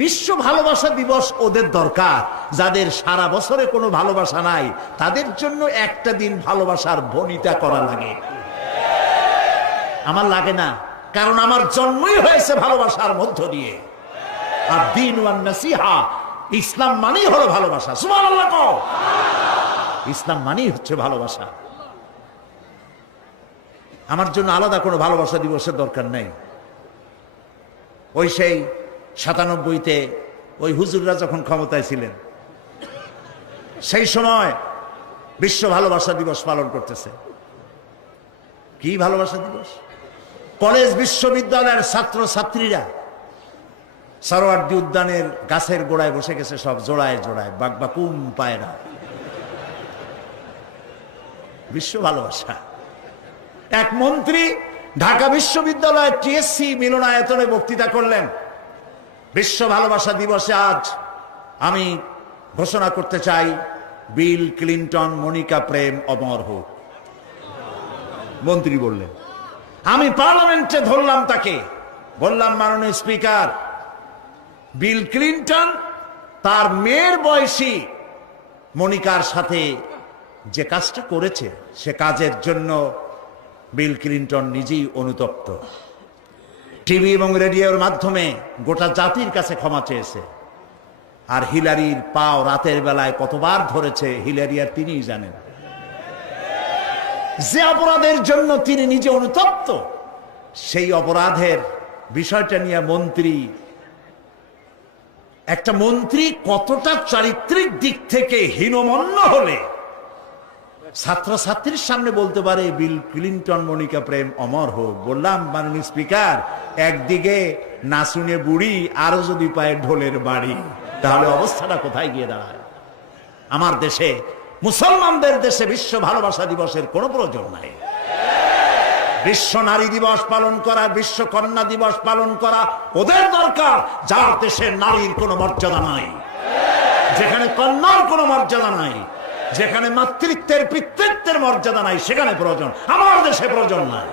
বিশ্ব ভালোবাসা দিবস ওদের দরকার, যাদের সারা বছরে কোনো ভালোবাসা নাই তাদের জন্য একটা দিন ভালোবাসার বনিতা করা লাগে। আমার লাগে না, কারণ আমার জন্মই হয়েছে ভালোবাসার মধ্য দিয়ে। আর দ্বীন ওয়ান নাসিহা, ইসলাম মানেই হলো ভালোবাসা। সুবহানাল্লাহ কও। ইসলাম মানেই হচ্ছে ভালোবাসা। আমার জন্য আলাদা কোনো ভালোবাসা দিবসের দরকার নেই। ওই সেই ৯৭-তে ওই হুজুররা যখন ক্ষমতায় ছিলেন সেই সময় বিশ্ব ভালোবাসা দিবস পালন করতেছে। কি ভালোবাসা দিবস? কলেজ বিশ্ববিদ্যালয়ের ছাত্র ছাত্রীরা সরোয়ার্দী উদ্যানের গাছের গোড়ায় বসে গেছে, সব জোড়ায় জোড়ায় বাকবাকুম পায়রা। বিশ্ব ভালোবাসা। এক মন্ত্রী ঢাকা বিশ্ববিদ্যালয়ের টিএসসি মিলনায়তনে বক্তৃতা করলেন, বিশ্ব ভালোবাসা দিবসে আজ আমি ঘোষণা করতে চাই বিল ক্লিনটন মনিকা প্রেম অমর হোক। মন্ত্রী বললেন, আমি পার্লামেন্টে ধরলাম তাকে, বললাম মাননীয় স্পিকার, বিল ক্লিনটন তার মেয়ের বয়সী মনিকার সাথে যে কাজটা করেছে সে কাজের জন্য বিল ক্লিনটন নিজেই অনুতপ্ত। টিভি এবং রেডিওর মাধ্যমে গোটা জাতির কাছে ক্ষমা চেয়েছে। আর হিলারির পাও রাতের বেলায় কতবার ধরেছে হিলারি আর তিনিই জানেন। যে অপরাধের জন্য তিনি নিজে অনুতপ্ত, সেই অপরাধের বিষয়টা নিয়ে একটা মন্ত্রী কতটা চারিত্রিক দিক থেকে হীনমন্য হলে ছাত্রছাত্রীর সামনে বলতে পারে বিল ক্লিনটন মনিকা প্রেম অমর হোক। বললাম মাননীয় স্পিকার, একদিকে নাচুনে বুড়ি, আরো যদি পায় ঢোলের বাড়ি, তাহলে অবস্থাটা কোথায় গিয়ে দাঁড়ায়? আমার দেশে, মুসলমানদের দেশে বিশ্ব ভালোবাসা দিবসের কোনো প্রয়োজন নাই। বিশ্ব নারী দিবস পালন করা, বিশ্ব কন্যা দিবস পালন করা ওদের দরকার, যার দেশে নারীর কোনো মর্যাদা নাই, যেখানে কন্যার কোনো মর্যাদা নাই, যেখানে মাতৃত্বের পিতৃত্বের মর্যাদা নাই, সেখানে প্রয়োজন। আমার দেশে প্রয়োজন নাই।